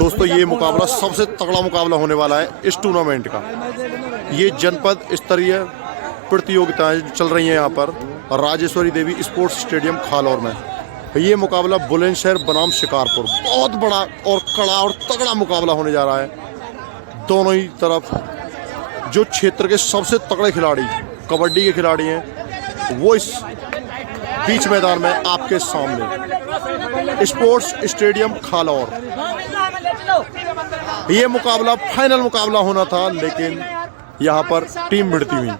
दोस्तों ये मुकाबला सबसे तगड़ा मुकाबला होने वाला है इस टूर्नामेंट का। ये जनपद स्तरीय प्रतियोगिताएं चल रही हैं यहाँ पर राजेश्वरी देवी स्पोर्ट्स स्टेडियम खालौर में। ये मुकाबला बुलंदशहर बनाम शिकारपुर, बहुत बड़ा और कड़ा और तगड़ा मुकाबला होने जा रहा है। दोनों ही तरफ जो क्षेत्र के सबसे तगड़े खिलाड़ी, कबड्डी के खिलाड़ी हैं, वो इस बीच मैदान में आपके सामने स्पोर्ट्स स्टेडियम खालौर। ये मुकाबला फाइनल मुकाबला होना था, लेकिन यहाँ पर टीम भिड़ती हुई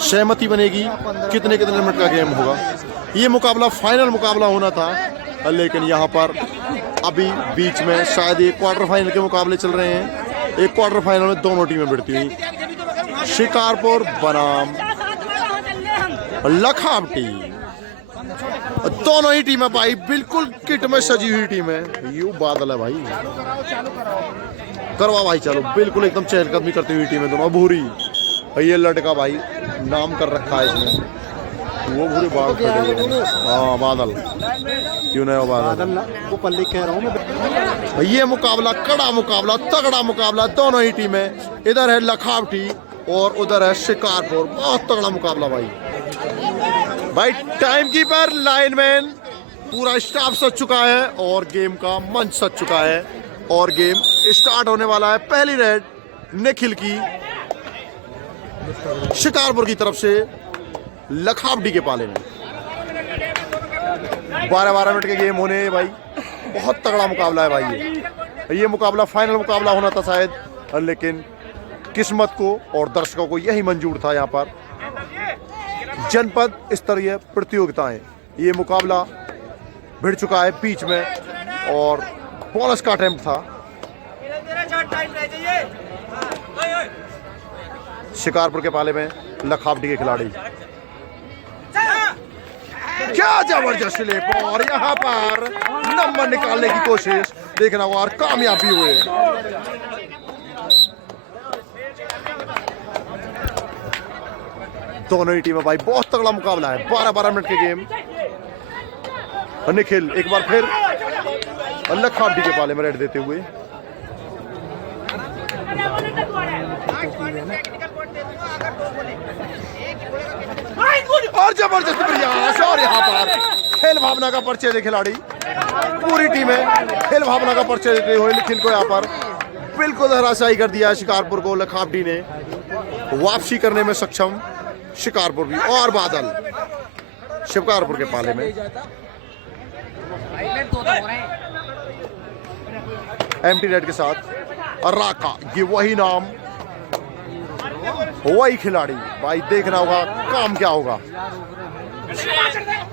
सहमति बनेगी कितने मिनट का गेम होगा। ये मुकाबला फाइनल मुकाबला होना था, लेकिन यहाँ पर अभी बीच में शायद एक क्वार्टर फाइनल के मुकाबले चल रहे हैं। एक क्वार्टर फाइनल में दोनों टीमें भिड़ती हुई, शिकारपुर बनाम लखावटी। दोनों ही टीमें भाई बिल्कुल किट में सजी हुई टीम है। यू बादल है भाई, करवा भाई चलो, बिल्कुल एकदम चहलकदमी करती हुई टीम है दोनों। भूरी ये लड़का भाई नाम कर रखा है इसने, वो भूरे बाल खड़े हुए। हाँ बादल, क्यों नहीं हो बादल, वो पल्ली कह रहा हूँ मैं। ये मुकाबला कड़ा मुकाबला, तगड़ा मुकाबला, दोनों ही टीमें। इधर है लखावटी और उधर है शिकारपुर। बहुत तगड़ा मुकाबला भाई। टाइम कीपर, लाइनमैन, पूरा स्टाफ सज चुका है और गेम का मंच सज चुका है और गेम स्टार्ट होने वाला है। पहली रेड निखिल की शिकारपुर की तरफ से लखावटी के पाले में। 12-12 मिनट के गेम होने भाई, बहुत तगड़ा मुकाबला है भाई। ये मुकाबला फाइनल मुकाबला होना था शायद, लेकिन किस्मत को और दर्शकों को यही मंजूर था। यहाँ पर जनपद स्तरीय प्रतियोगिताएं, ये मुकाबला भिड़ चुका है बीच में और बोनस का अटेम्प्ट था। शिकारपुर के पाले में लखावटी के खिलाड़ी, क्या जबरदस्त स्लिप, और यहाँ पर नंबर निकालने की कोशिश, देखना हुआ और कामयाबी हुए। दोनों ही टीमें भाई बहुत तगड़ा मुकाबला है। 12-12 मिनट के गेम। निखिल एक बार फिर लखावटी के पाले में रेड देते हुए, और जबरदस्त प्रयास, और यहाँ पर खेल भावना का परिचय दे खिलाड़ी। पूरी टीमें खेल भावना का परिचय देते हुए निखिल को यहाँ पर बिल्कुल धराशायी कर दिया शिकारपुर को। लखावटी ने वापसी करने में सक्षम, शिकारपुर भी। और बादल शिकारपुर के पाले में एम्प्टी रेड के साथ राका, ये वही नाम, वही खिलाड़ी भाई। देखना होगा काम क्या होगा,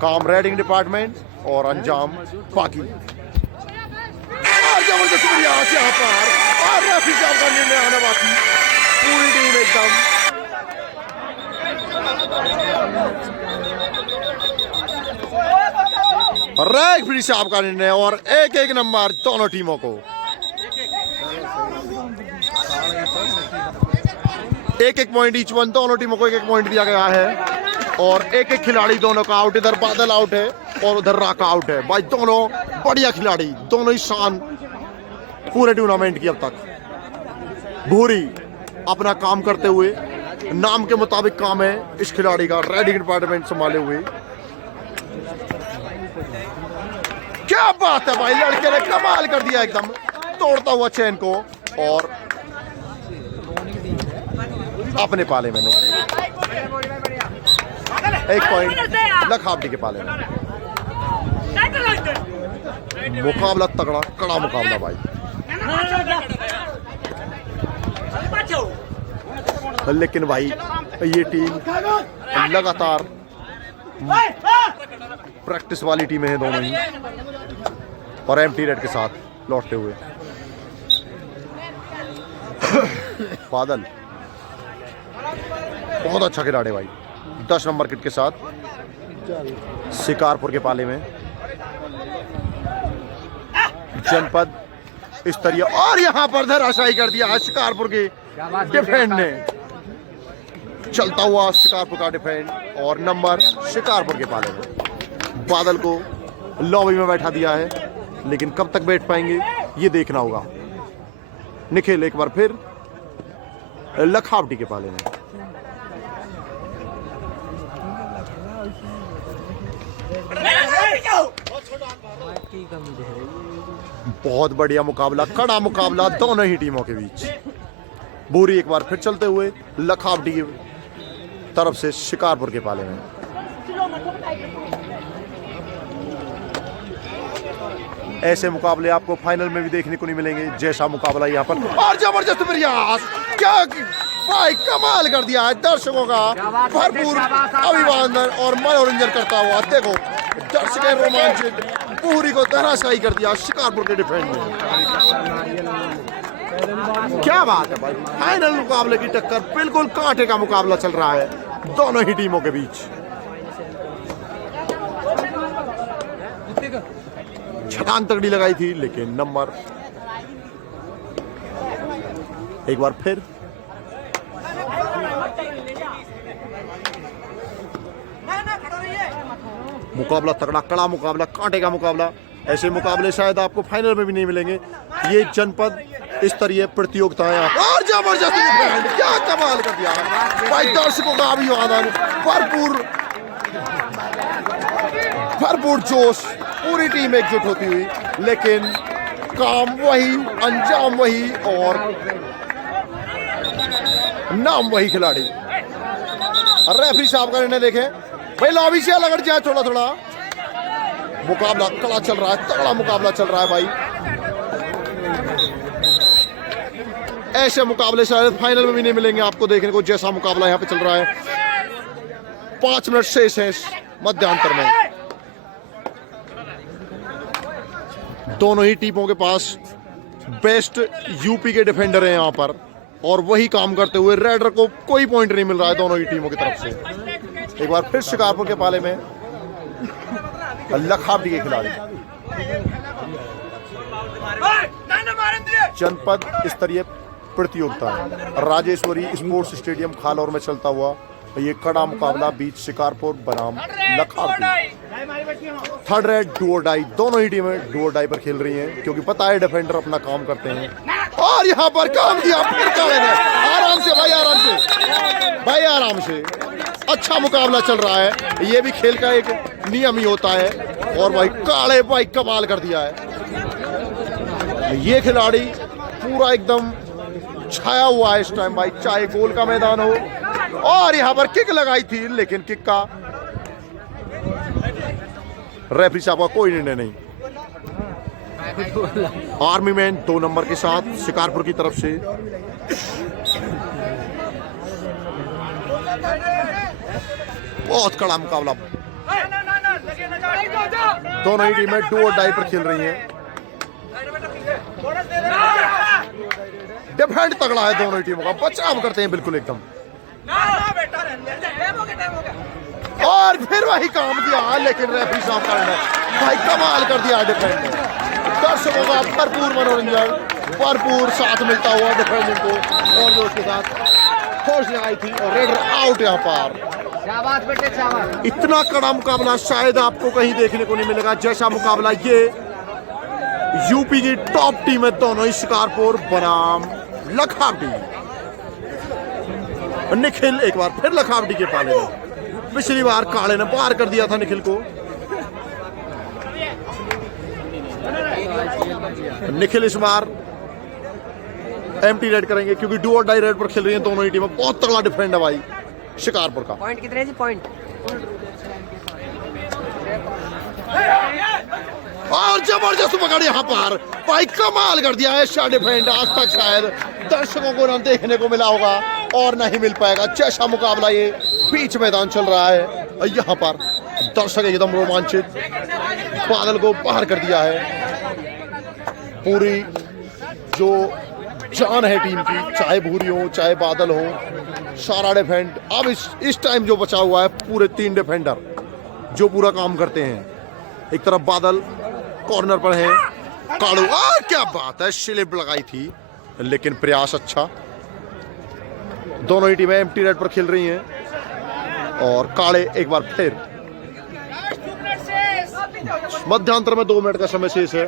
काम रेडिंग डिपार्टमेंट और अंजाम बाकी। और जबरदस्त प्रयास यहाँ पर, और रेफरी साहब का निर्णय आना बाकी। पूरी टीम एकदम रेफरी साहब का निर्णय और एक नंबर दोनों टीमों को। एक पॉइंट ईच वन, दोनों टीमों को एक पॉइंट दिया गया है और एक खिलाड़ी दोनों का आउट। इधर बादल आउट है और उधर राका आउट है भाई। दोनों बढ़िया खिलाड़ी, दोनों ही शान पूरे टूर्नामेंट की अब तक। भूरी अपना काम करते हुए, नाम के मुताबिक काम है इस खिलाड़ी का, रेडिंग डिपार्टमेंट संभाले हुए। क्या बात है भाई, लड़के ने कमाल कर दिया एकदम, तोड़ता हुआ चैन को और अपने पाले में। एक पॉइंट लखावटी के पाले में। मुकाबला तगड़ा, कड़ा मुकाबला भाई। लेकिन भाई ये टीम लगातार प्रैक्टिस वाली टीमें हैं दोनों ही, और एम्प्टी रेड के साथ लौटते हुए। बादल बहुत अच्छा खिलाड़ी भाई, 10 नंबर किट के साथ शिकारपुर के पाले में। जनपद स्तरीय, और यहाँ पर धराशायी कर दिया शिकारपुर के डिफेंड ने। चलता हुआ शिकारपुर का डिफेंड और नंबर शिकारपुर के पाले में। बादल को लॉबी में बैठा दिया है, लेकिन कब तक बैठ पाएंगे ये देखना होगा। निखिल एक बार फिर लखावटी के पाले में। बहुत बढ़िया मुकाबला, कड़ा मुकाबला दोनों ही टीमों के बीच। बोरी एक बार फिर चलते हुए लखावटी की तरफ से शिकारपुर के पाले में। ऐसे मुकाबले आपको फाइनल में भी देखने को नहीं मिलेंगे जैसा मुकाबला यहाँ पर। और जबरदस्त प्रयास, क्या भाई कमाल कर दिया है। दर्शकों का भरपूर अभिवादन और मनोरंजन करता हुआ देखो दर्शक रोमांचित पूरी को धराशायी कर दिया शिकारपुर के डिफेंड में। क्या बात है भाई, फाइनल मुकाबले की टक्कर, बिल्कुल कांटे का मुकाबला चल रहा है दोनों ही टीमों के बीच। छलांग तगड़ी लगाई थी लेकिन नंबर एक बार फिर मुकाबला तगड़ा, कड़ा मुकाबला, कांटे का मुकाबला। ऐसे मुकाबले शायद आपको फाइनल में भी नहीं मिलेंगे। ये जनपद स्तरीय प्रतियोगिताएं और जबरदस्त डिफेंड, क्या कमाल कर दिया भाई। दर्शकों का अभिवादन, भरपूर जोश, पूरी टीम एकजुट होती हुई, लेकिन काम वही, अंजाम वही और नाम वही खिलाड़ी। रेफरी साहब का निर्णय देखें भाई, लॉबी से अलग हट जाए थोड़ा थोड़ा। मुकाबला कड़ा चल रहा है, तगड़ा मुकाबला चल रहा है भाई। ऐसे मुकाबले शायद फाइनल में भी नहीं मिलेंगे आपको देखने को जैसा मुकाबला यहाँ पे चल रहा है। 5 मिनट शेष है मध्यांतर में। दोनों ही टीमों के पास बेस्ट यूपी के डिफेंडर हैं यहाँ पर, और वही काम करते हुए रेडर को कोई पॉइंट नहीं मिल रहा है दोनों ही टीमों की तरफ से। एक बार फिर शिकारपुर के पाले में लखावटी के खिलाड़ी। जनपद स्तरीय प्रतियोगिता राजेश्वरी स्पोर्ट्स स्टेडियम खालौर में चलता हुआ ये कड़ा मुकाबला बीच शिकारपुर बनाम लखावटी। थर्ड रेड डू और डाई, दोनों ही टीमें डू और डाई पर खेल रही हैं क्योंकि पता है डिफेंडर अपना काम करते हैं। और यहाँ पर काम किया फिर काले ने, आराम से भाई, आराम से भाई, आराम से। अच्छा मुकाबला चल रहा है, ये भी खेल का एक नियम ही होता है। और भाई काले भाई कमाल कर दिया है। ये खिलाड़ी पूरा एकदम छाया हुआ है इस टाइम भाई, चाहे गोल का मैदान हो। और यहाँ पर किक लगाई थी लेकिन किक का रेफरी साहब का कोई निर्णय नहीं। आर्मी मैन 2 नंबर के साथ शिकारपुर की तरफ से। बहुत कड़ा मुकाबला, दोनों ही टीमें डू और डाई पर खेल रही हैं। डिफेंड तगड़ा है दोनों ही टीमों का, बचाव करते हैं बिल्कुल एकदम। और फिर वही काम किया लेकिन रेफरी साहब का भाई कमाल कर दिया डिफेंड ने। दर्शकों का भरपूर मनोरंजन, भरपूर साथ मिलता हुआ डिफेंडिंग को, और जो उसके साथ फोर्स लगाई थी और रेडर आउट। यहाँ पर इतना कड़ा मुकाबला शायद आपको कहीं देखने को नहीं मिलेगा जैसा मुकाबला ये यूपी की टॉप टीम है दोनों ही, शिकारपुर बनाम लखावटी। निखिल एक बार फिर लखावटी के पाले में। पिछली बार काले ने पार कर दिया था निखिल को। निखिल इस बार एम्प्टी रेड करेंगे क्योंकि डू और डाई रेड पर खेल रही हैं दोनों ही टीमें। बहुत तगड़ा डिफेंड है भाई शिकारपुर का। पॉइंट कितने जी? पॉइंट और जबरदस्त पकड़ यहाँ पर भाई, कमाल कर दिया है शाह डिफेंड। आज तक शायद दर्शकों को न देखने को मिला होगा और नहीं मिल पाएगा जैसा मुकाबला ये बीच मैदान चल रहा है। यहाँ पर दर्शक एकदम रोमांचित, बादल को बाहर कर दिया है। पूरी जो जान है टीम की, चाहे भूरी हो चाहे बादल हो, सारा डिफेंड। अब इस टाइम जो बचा हुआ है पूरे 3 डिफेंडर जो पूरा काम करते हैं। एक तरफ बादल कॉर्नर पर है, कालू, क्या बात है, स्लिप लगाई थी लेकिन प्रयास अच्छा। दोनों ही टीमें एम्प्टी रेड पर खेल रही हैं और काले एक बार फिर मध्यांतर में 2 मिनट का समय शेष है।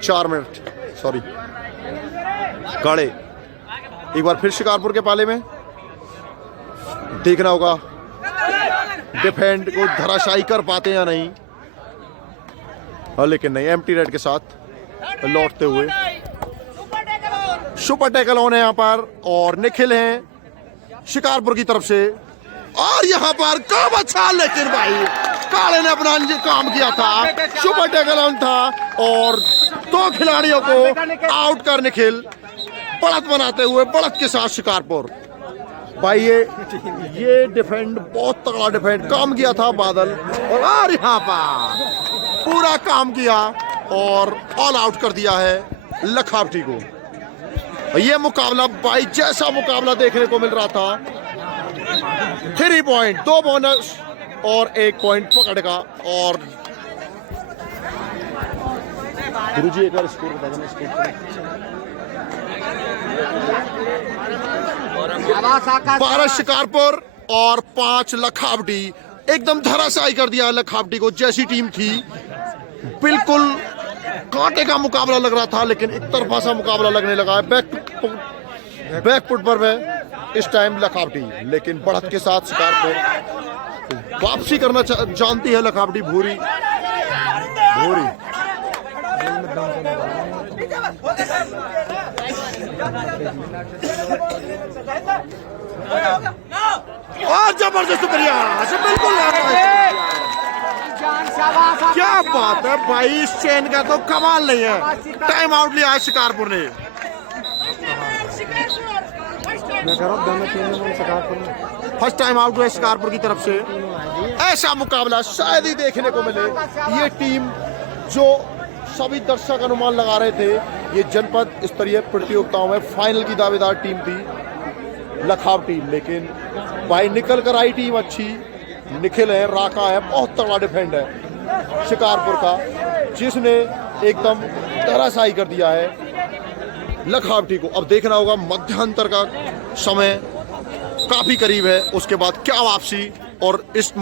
4 मिनट, सॉरी। गाड़े एक बार फिर शिकारपुर के पाले में, देखना होगा डिफेंड को धराशायी कर पाते या नहीं। लेकिन नहीं, एम्प्टी रेड के साथ लौटते हुए सुपर टैकल ऑन है यहाँ पर, और निखिल हैं शिकारपुर की तरफ से, और यहाँ पर काम अच्छा, लेकिन भाई काले ने अपना काम किया था। सुपर टैकल ऑन था और 2 खिलाड़ियों को आउट कर निखिल, बढ़त बनाते हुए बढ़त के साथ शिकारपुर। भाई ये डिफेंड बहुत तगड़ा डिफेंड काम किया था बादल, और यहाँ पर पूरा काम किया और ऑल आउट कर दिया है लखावटी को। ये मुकाबला भाई जैसा मुकाबला देखने को मिल रहा था, 3 पॉइंट, 2 बोनस और 1 पॉइंट पकड़ का। और गुरुजी एक बार स्कोर बता देना। स्कोर 12 शिकारपुर और 5 लखावटी। एकदम धराशायी कर दिया लखावटी को। जैसी टीम थी बिल्कुल कांटे का मुकाबला लग रहा था, लेकिन एक तरफा सा मुकाबला लगने लगा है। बैकफुट पर है इस टाइम लखावटी, लेकिन बढ़त के साथ शिकारपुर वापसी करना जानती है लखावटी। भूरी और जबरदस्त प्रयास, बिल्कुल क्या बात है भाई, इस चेन का तो कमाल नहीं है। टाइम आउट लिया शिकारपुर ने। फर्स्ट टाइम आउट हुआ शिकारपुर की तरफ से। ऐसा मुकाबला शायद ही देखने को मिले। ये टीम जो सभी दर्शक अनुमान लगा रहे थे, ये जनपद स्तरीय प्रतियोगिताओं में फाइनल की दावेदार टीम थी लखावटी, लेकिन भाई निकल कर आई टीम अच्छी। निखिल है, राका है, बहुत तगड़ा डिफेंड है शिकारपुर का, जिसने एकदम धराशायी कर दिया है लखावटी को। अब देखना होगा मध्यांतर का समय काफी करीब है, उसके बाद क्या वापसी और इस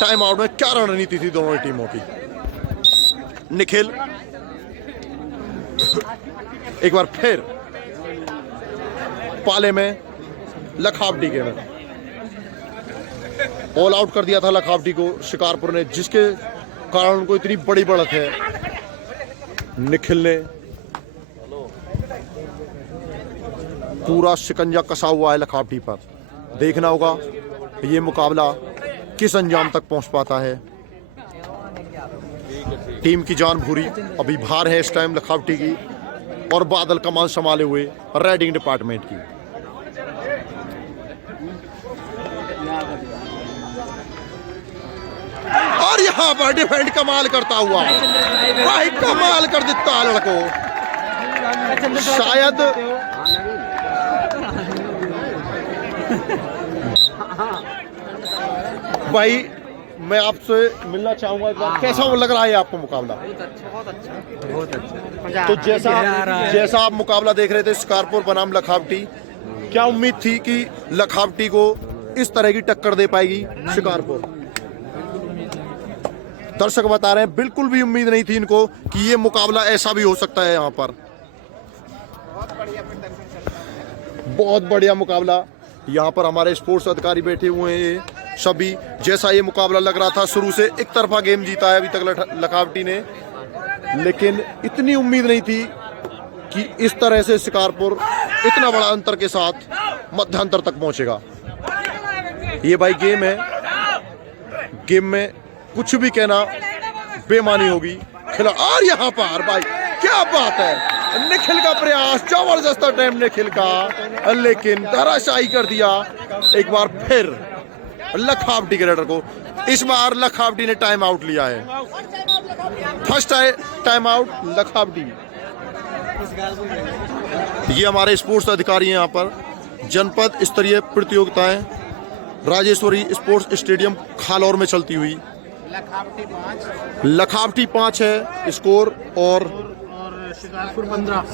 टाइम आउट में क्या रणनीति थी दोनों टीमों की। निखिल एक बार फिर पाले में लखावटी के में ऑल आउट कर दिया था लखावटी को शिकारपुर ने, जिसके कारण उनको इतनी बड़ी बढ़त है। निखिल ने पूरा शिकंजा कसा हुआ है लखावटी पर। देखना होगा ये मुकाबला किस अंजाम तक पहुंच पाता है। टीम की जान भूरी अभी भार है इस टाइम लखावटी की, और बादल कमान संभाले हुए राइडिंग डिपार्टमेंट की। और यहाँ पर डिफेंड कमाल करता हुआ भाई, कमाल कर देता है लड़को। शायद भाई मैं आपसे मिलना चाहूंगा एक बार, कैसा लग रहा है आपको मुकाबला? बहुत अच्छा। तो जैसा आप मुकाबला देख रहे थे शिकारपुर बनाम लखावटी, क्या उम्मीद थी कि लखावटी को इस तरह की टक्कर दे पाएगी शिकारपुर? दर्शक बता रहे हैं बिल्कुल भी उम्मीद नहीं थी इनको कि ये मुकाबला ऐसा भी हो सकता है। यहाँ पर बहुत बढ़िया मुकाबला। यहाँ पर हमारे स्पोर्ट्स अधिकारी बैठे हुए हैं सभी। जैसा ये मुकाबला लग रहा था, शुरू से एक तरफा गेम जीता है अभी तक लखावटी ने, लेकिन इतनी उम्मीद नहीं थी कि इस तरह से शिकारपुर इतना बड़ा अंतर के साथ मध्यांतर तक पहुंचेगा। ये भाई गेम है, गेम में कुछ भी कहना बेमानी होगी। और यहाँ पर भाई क्या बात है, निखिल का प्रयास, जबरदस्त अटेम्प्ट निखिल का, लेकिन धराशायी कर दिया एक बार फिर लखावटी के रेडर को। इस बार लखावटी ने टाइम आउट लिया है, फर्स्ट टाइम आउट लखावटी। ये हमारे स्पोर्ट्स अधिकारी हैं यहाँ पर। जनपद स्तरीय प्रतियोगिताएं राजेश्वरी स्पोर्ट्स स्टेडियम खालौर में चलती हुई। लखावटी 5 है स्कोर और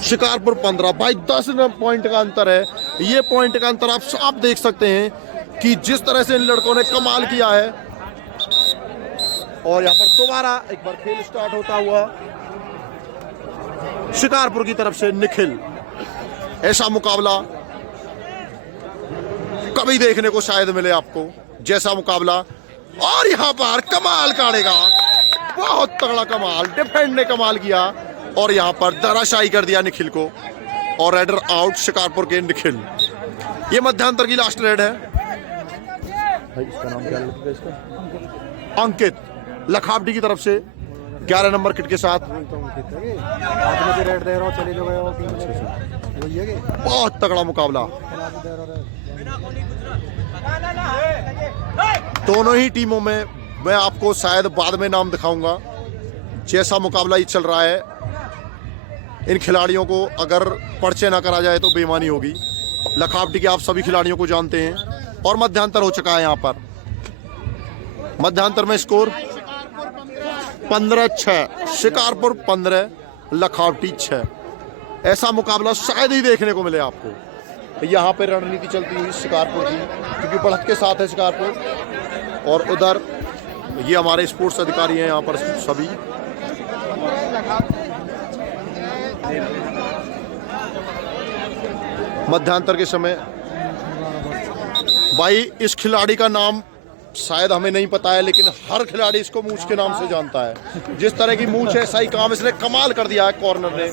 शिकारपुर 15। भाई 10 पॉइंट का अंतर है। ये पॉइंट का अंतर आप साफ देख सकते हैं कि जिस तरह से इन लड़कों ने कमाल किया है। और यहाँ पर दोबारा एक बार खेल स्टार्ट होता हुआ शिकारपुर की तरफ से निखिल। ऐसा मुकाबला कभी देखने को शायद मिले आपको, जैसा मुकाबला। और यहाँ पर कमाल काटेगा, बहुत तगड़ा कमाल, डिफेंड ने कमाल किया और यहाँ पर धराशायी कर दिया निखिल को। और रेडर आउट शिकारपुर के निखिल। ये मध्यांतर की लास्ट रेड है। भाई इसका नाम क्या लगता है इसका? अंकित लखावटी की तरफ से 11 नंबर किट के साथ। बहुत तगड़ा मुकाबला, दोनों ही टीमों में। मैं आपको शायद बाद में नाम दिखाऊंगा। जैसा मुकाबला ये चल रहा है, इन खिलाड़ियों को अगर पर्चे ना करा जाए तो बेईमानी होगी। लखावटी के आप सभी खिलाड़ियों को जानते हैं और मध्यांतर हो चुका है। यहाँ पर मध्यांतर में स्कोर 15-6, शिकारपुर 15, लखावटी 6। ऐसा मुकाबला शायद ही देखने को मिले आपको। यहाँ पे रणनीति चलती हुई शिकारपुर की, क्योंकि बढ़त के साथ है शिकारपुर। और उधर ये हमारे स्पोर्ट्स अधिकारी हैं यहाँ पर सभी। मध्यांतर के समय भाई इस खिलाड़ी का नाम शायद हमें नहीं पता है, लेकिन हर खिलाड़ी इसको मूंछ के नाम से जानता है। जिस तरह की मूंछ है, सही काम इसने कमाल कर दिया है। कॉर्नर ने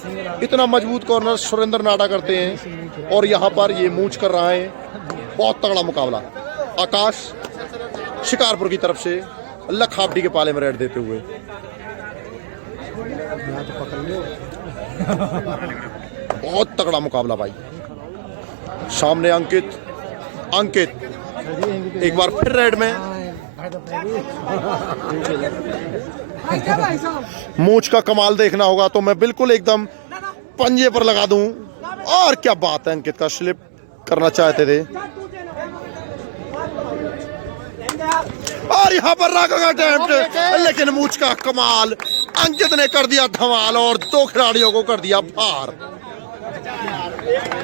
इतना मजबूत कॉर्नर सुरेंद्र नाडा करते हैं और यहाँ पर ये मूंछ कर रहा है। बहुत तगड़ा मुकाबला। आकाश शिकारपुर की तरफ से लखावटी के पाले में रेड देते हुए। बहुत तगड़ा मुकाबला भाई। सामने अंकित एक बार फिर रेड में। मूंछ का कमाल देखना होगा तो मैं बिल्कुल एकदम पंजे पर लगा दूं। और क्या बात है, अंकित का स्लिप करना चाहते थे। और यहाँ पर राका का अटेम्प्ट, लेकिन मूंछ का कमाल अंकित ने कर दिया धमाल और दो खिलाड़ियों को कर दिया बाहर।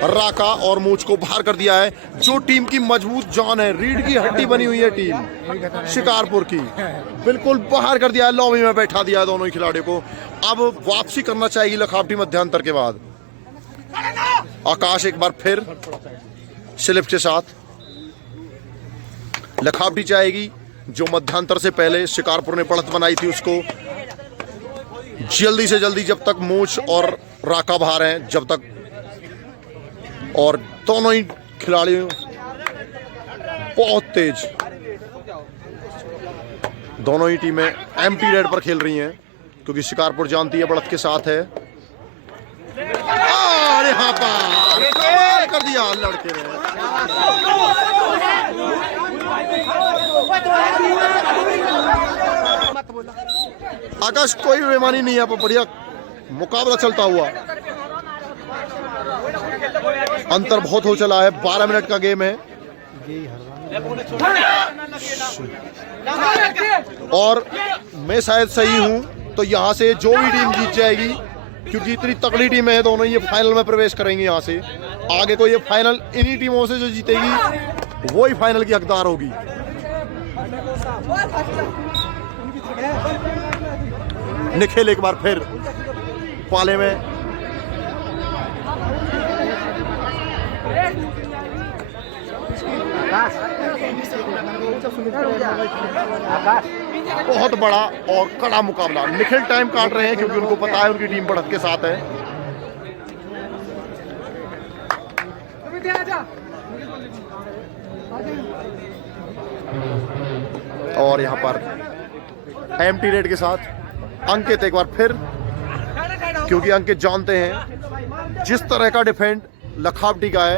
राका और मूंछ को बाहर कर दिया है। जो टीम की मजबूत जान है, रीढ़ की हड्डी बनी हुई है टीम शिकारपुर की, बिल्कुल बाहर कर दिया है। लॉबी में बैठा दिया है दोनों ही खिलाड़ियों को। अब वापसी करना चाहिए लखावटी मध्यांतर के बाद। आकाश एक बार फिर स्लिप के साथ। लखावटी चाहेगी जो मध्यांतर से पहले शिकारपुर ने बढ़त बनाई थी उसको जल्दी से जल्दी, जब तक मूंछ और राका बाहर हैं, जब तक। और दोनों ही खिलाड़ी बहुत तेज, दोनों ही टीमें एम्प्टी रेड पर खेल रही हैं, क्योंकि शिकारपुर जानती है बढ़त के साथ है। और यहाँ पर कमाल कर दिया लड़के ने। आकाश कोई बेईमानी नहीं है, पर बढ़िया मुकाबला चलता हुआ। अंतर बहुत हो चला है, 12 मिनट का गेम है। और मैं शायद सही हूं तो यहां से जो भी टीम जीत जाएगी, क्योंकि इतनी तगड़ी टीम है दोनों, ये फाइनल में प्रवेश करेंगे। यहां से आगे को ये फाइनल इन्हीं टीमों से जो जीतेगी वही फाइनल की हकदार होगी। निखिल एक बार फिर पाले में। बहुत बड़ा और कड़ा मुकाबला। निखिल टाइम काट रहे हैं क्योंकि उनको पता है उनकी टीम बढ़त के साथ है। और यहाँ पर एम्प्टी रेड के साथ अंकित एक बार फिर, क्योंकि अंकित जानते हैं जिस तरह का डिफेंड लखावटी का है,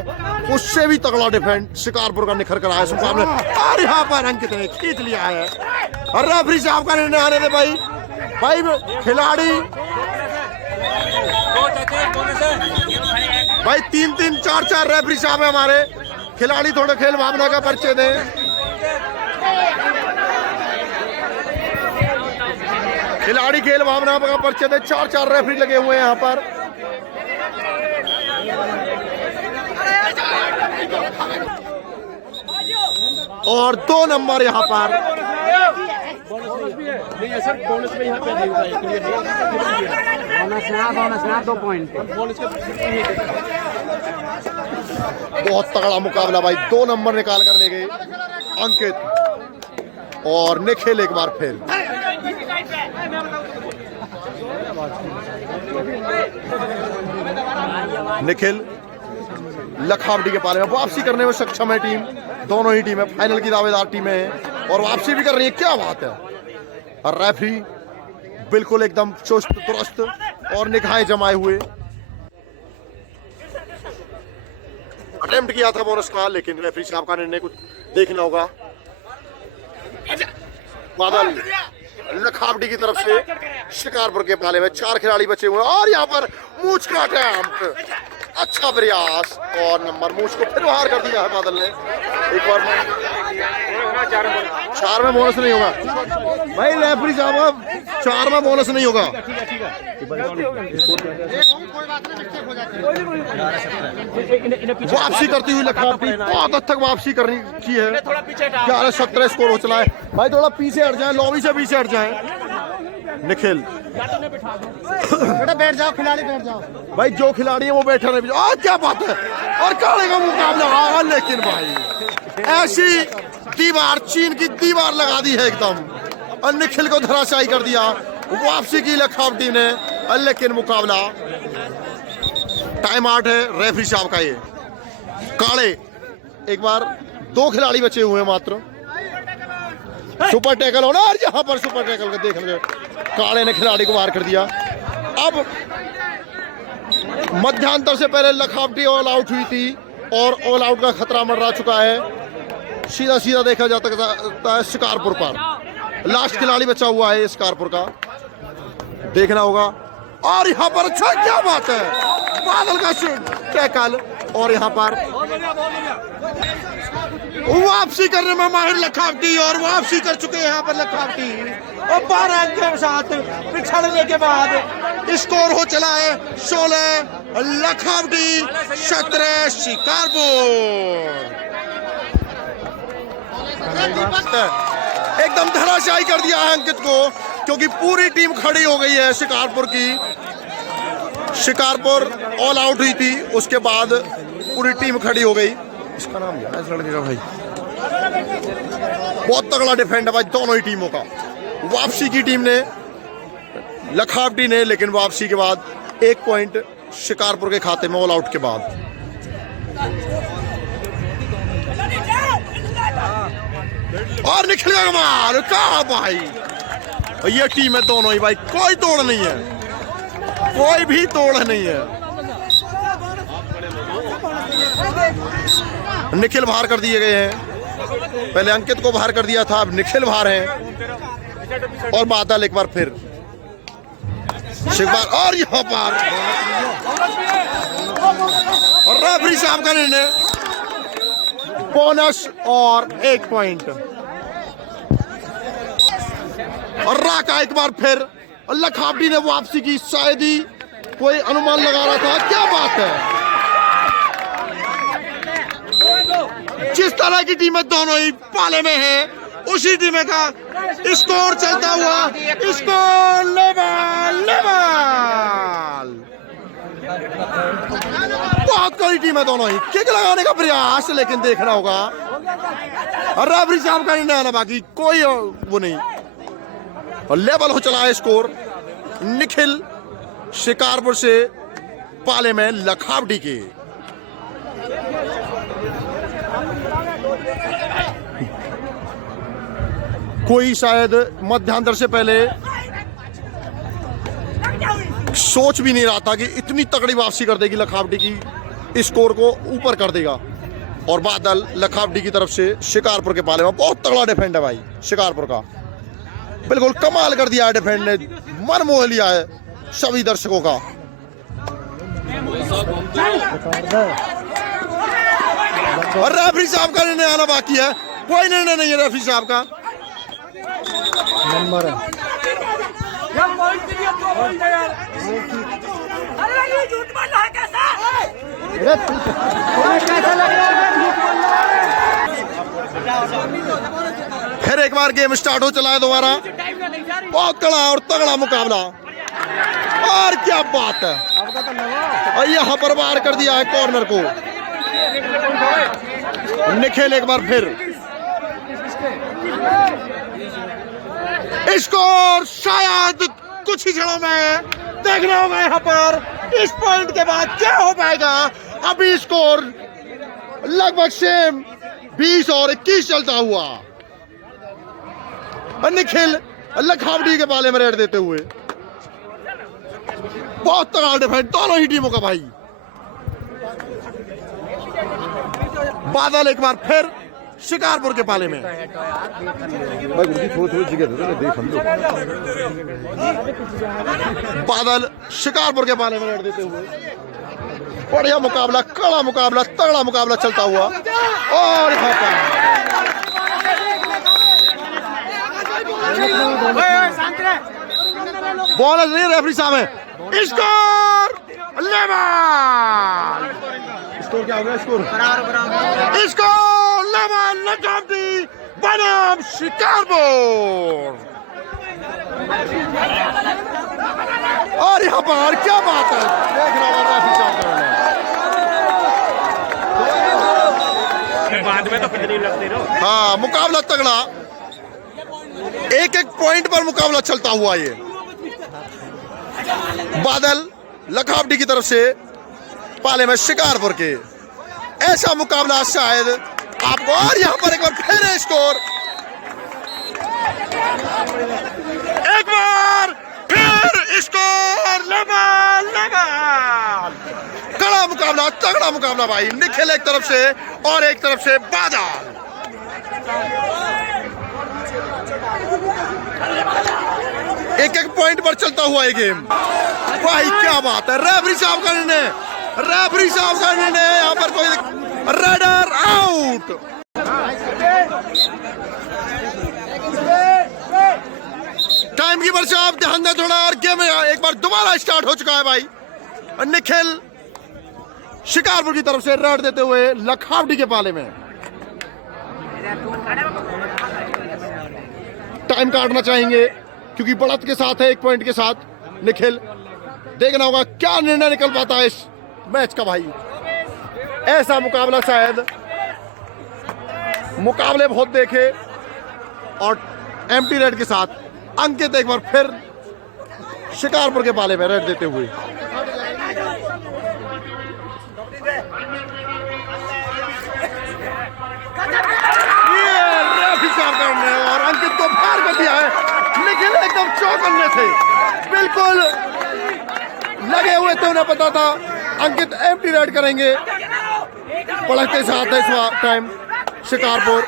उससे भी तगड़ा डिफेंड शिकारपुर का निखर कर आया इस मुकाबले। और यहाँ पर अंकित ने खींच लिया है। और रेफरी साहब का निर्णय आने दे भाई। खिलाड़ी भाई 3-3, 4-4 रेफरी साहब है हमारे। खिलाड़ी थोड़े खेल भावना का परिचय दें। खिलाड़ी खेल भावना का परिचय दें। 4-4 रेफरी लगे हुए हैं यहाँ पर। और 2 नंबर यहाँ पर नहीं है सर, बोनस में यहाँ पे नहीं है, क्लियर नहीं बोनस ना 2 पॉइंट पे। बोनस के बहुत तगड़ा मुकाबला भाई, 2 नंबर निकाल कर ले गए अंकित और निखिल एक बार फिर। निखिल लखावटी के पाले में वापसी करने में सक्षम है टीम, दोनों ही टीमें फाइनल की दावेदार टीमें हैं और वापसी भी कर रही है, क्या बात है। और रेफरी बिल्कुल एकदम चुस्त दुरुस्त और निगाहें जमाए हुए। अटेम्प्ट किया था बोनस का, लेकिन रेफरी साहब का निर्णय कुछ देखना होगा। बादल लखावटी की तरफ से शिकारपुर के पाले में 4 खिलाड़ी बचे हुए और यहाँ पर मूछ का अटेम्प्ट, अच्छा प्रयास और नंबर मूछ को फिर बाहर कर दिया है बादल ने। एक बार 4 में बोनस नहीं होगा भाई, रेफरी साहब 4 में बोनस नहीं होगा। वापसी करती हुई लखावटी, बहुत हद तक वापसी करनी की है। 11-17 स्कोर हो चला है भाई, थोड़ा पीछे हट जाए, लॉबी से पीछे हट जाए। निखिल बेटा बैठ जाओ, खिलाड़ी बैठ जाओ भाई, जो खिलाड़ी है वो बैठा नहीं। क्या बात है, और काले का मुकाबला। लेकिन भाई ऐसी दीवार, चीन की दीवार लगा दी है एकदम, और निखिल को धराशायी कर दिया। वापसी की लखावटी ने, लेकिन मुकाबला टाइम आउट है रेफरी साहब का। ये काले एक बार 2 खिलाड़ी बचे हुए हैं मात्र। सुपर टैकल होना, और यहाँ पर सुपर टैकल का देखने काले ने खिलाड़ी को बाहर कर दिया। अब मध्यांतर से पहले लखावटी ऑल आउट हुई थी और ऑल आउट का खतरा मंडरा चुका है। सीधा सीधा देखा जा सकता है शिकारपुर पर। लास्ट खिलाड़ी बचा हुआ है शिकारपुर का, देखना होगा। और यहाँ पर अच्छा, क्या बात है, बादल का टैकल, और यहाँ पर वापसी करने में माहिर लखावटी, और वापसी कर चुके हैं यहाँ पर लखावटी। और 12 अंक के साथ पिछड़ने के बाद स्कोर हो चला है 16 लखावटी 17 शिकारपुर। एकदम धराशायी कर दिया है अंकित को, क्योंकि पूरी टीम खड़ी हो गई है शिकारपुर की। शिकारपुर ऑल आउट हुई थी, उसके बाद पूरी टीम खड़ी हो गई। इसका नाम क्या है इस लड़के का भाई? बहुत तगड़ा डिफेंड है भाई दोनों ही टीमों का। वापसी की टीम ने, लखावटी ने, लेकिन वापसी के बाद 1 पॉइंट शिकारपुर के खाते में ऑल आउट के बाद। और निखिल का कमाल, कहा भाई, ये टीम है दोनों ही भाई, कोई तोड़ नहीं है, कोई भी तोड़ नहीं है। निखिल बाहर कर दिए गए हैं, पहले अंकित को बाहर कर दिया था, अब निखिल बाहर हैं। और बादल एक बार फिर शिवबार, और यहाँ पर रेफरी साहब का निर्णय, बोनस और 1 पॉइंट। और राका एक बार फिर, लखावटी ने वापसी की, शायद ही कोई अनुमान लगा रहा था। क्या बात है, जिस तरह की टीमें दोनों ही पाले में हैं, उसी टीम का स्कोर चलता हुआ, स्कोर लेवल लेवल। बहुत कड़ी टीम है दोनों ही, किक लगाने का प्रयास, लेकिन देखना होगा। और रेफरी साहब का निर्णय आना बाकी, कोई वो नहीं। और लेवल हो चला है स्कोर, निखिल शिकारपुर से पाले में लखावटी के। कोई शायद मध्यांतर से पहले सोच भी नहीं रहा था कि इतनी तगड़ी वापसी कर देगी लखावटी की, स्कोर को ऊपर कर देगा। और बादल लखावटी की तरफ से शिकारपुर के पाले में, बहुत तगड़ा डिफेंड है भाई शिकारपुर का, बिल्कुल कमाल कर दिया है डिफेंड ने, मन मोह लिया है सभी दर्शकों का। और रेफरी साहब का निर्णय आना बाकी है, कोई निर्णय नहीं है रेफरी साहब का। नंबर है, फिर एक बार गेम स्टार्ट हो चला है दोबारा। बहुत कड़ा और तगड़ा मुकाबला, और क्या बात है। और यहाँ पर बाहर कर दिया है कॉर्नर को निखिल एक बार फिर। स्कोर शायद कुछ ही क्षणों में देखना होगा यहाँ पर इस पॉइंट के बाद क्या हो पाएगा। अभी स्कोर लगभग सेम 20 और 21 चलता हुआ। निखिल लखावड़ी के बाले में रेड देते हुए, बहुत तगड़ा डिफेंस दोनों ही टीमों का भाई। बादल एक बार फिर शिकारपुर के पाले में। बादल शिकारपुर के पाले में रेड देते हुए, बढ़िया मुकाबला, कड़ा मुकाबला, तगड़ा मुकाबला चलता हुआ। और यहाँ पर बॉल नहीं, रेफरी साहब है। स्कोर लेवल, स्कोर क्या हो गया? स्कोर लेवल लखावटी बनाम शिकारपुर। और यहाँ पर क्या बात है, देख रहा हूँ रेफरी साहब बाद में तो कुछ नहीं लगते रहो। हाँ, मुकाबला तगड़ा, एक एक पॉइंट पर मुकाबला चलता हुआ। ये बादल लखावटी की तरफ से पाले में शिकारपुर के, ऐसा मुकाबला शायद आपको। और यहाँ पर एक बार फिर स्कोर, एक बार फिर स्कोर लेवल लेवल। कड़ा मुकाबला, तगड़ा मुकाबला भाई। निखिल एक तरफ से और एक तरफ से बादल। एक एक पॉइंट पर चलता हुआ ये गेम भाई, क्या बात है। रेफरी साहब का निर्णय, रेफरी साहब का निर्णय, यहाँ पर कोई रेडर आउट। टाइम की वर्षा आप ध्यान दें थोड़ा। और गेम एक बार दोबारा स्टार्ट हो चुका है भाई। निखिल शिकारपुर की तरफ से रेड देते हुए लखावटी के पाले में। टाइम काटना चाहेंगे क्योंकि बढ़त के साथ है, एक पॉइंट के साथ निखिल। देखना होगा क्या निर्णय निकल पाता है इस मैच का भाई। ऐसा मुकाबला शायद मुकाबले बहुत देखे। और एम्प्टी रेड के साथ अंकित एक बार फिर शिकारपुर के पाले में रेड देते हुए। और अंकित को पार कर दिया है। निखिल एकदम चौकन्ने थे, बिल्कुल लगे हुए थे, उन्हें पता था अंकित एम्प्टी रेड करेंगे। बढ़त के साथ है इस टाइम शिकारपुर।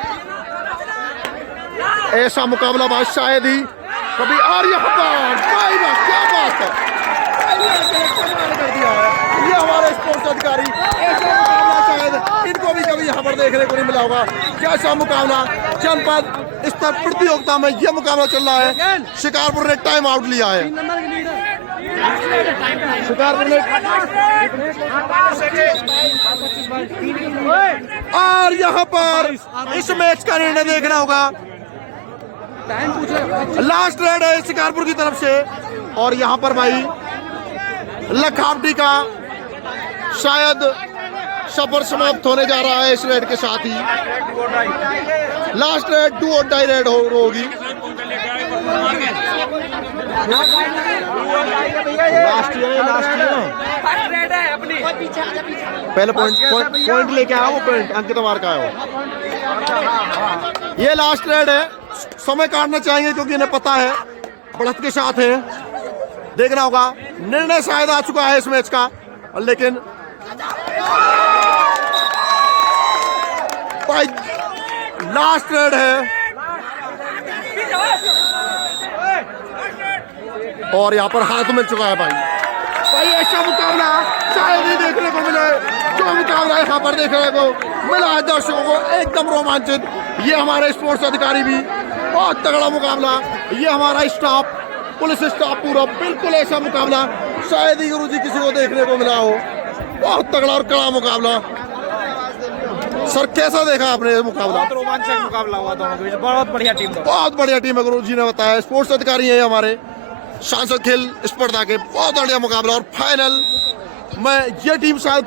ऐसा मुकाबला बात शायद ही कभी। और यहाँ पर भाई क्या बात है, कर दिया है ये हमारे स्पोर्ट्स अधिकारी। ऐसा मुकाबला शायद इनको भी कभी यहाँ पर देखने को नहीं मिला होगा। कैसा मुकाबला, जनपद स्तर प्रतियोगिता में यह मुकाबला चल रहा है। शिकारपुर ने टाइम आउट लिया है। शिकारपुर ने, और यहाँ पर इस मैच का निर्णय देखना होगा। लास्ट रेड है शिकारपुर की तरफ से। और यहाँ पर भाई लखावटी का शायद सफर समाप्त होने जा रहा है इस रेड के साथ ही। लास्ट रेड डू और डाई रेड होगी। पहले पॉइंट लेके आया वो, पॉइंट अंकित मार का है वो। ये लास्ट रेड है, समय काटना चाहेंगे क्योंकि इन्हें पता है बढ़त के साथ है। देखना होगा, निर्णय शायद आ चुका है इस मैच का, लेकिन भाई लास्ट रेड है। और यहाँ पर हाथ मिल चुका है भाई ऐसा मुकाबला शायद ही देखने को मिले जो मुकाबला यहाँ पर देखने को मिला है दर्शकों को, एकदम रोमांचित। ये हमारे स्पोर्ट्स अधिकारी भी, बहुत तगड़ा मुकाबला। ये हमारा स्टाफ, पुलिस स्टाफ पूरा, बिल्कुल ऐसा मुकाबला शायद ही गुरुजी किसी को देखने को मिला हो। बहुत तगड़ा और कड़ा मुकाबला। सर कैसा देखा आपने ये मुकाबला? बहुत रोमांचक मुकाबला हुआ दोनों के बीच, बहुत बढ़िया टीम दोनों। बहुत बढ़िया टीम है, गुरु जी ने बताया। स्पोर्ट्स अधिकारी है हमारे सांसद खेल स्पर्धा के। बहुत बढ़िया मुकाबला और फाइनल में ये टीम शायद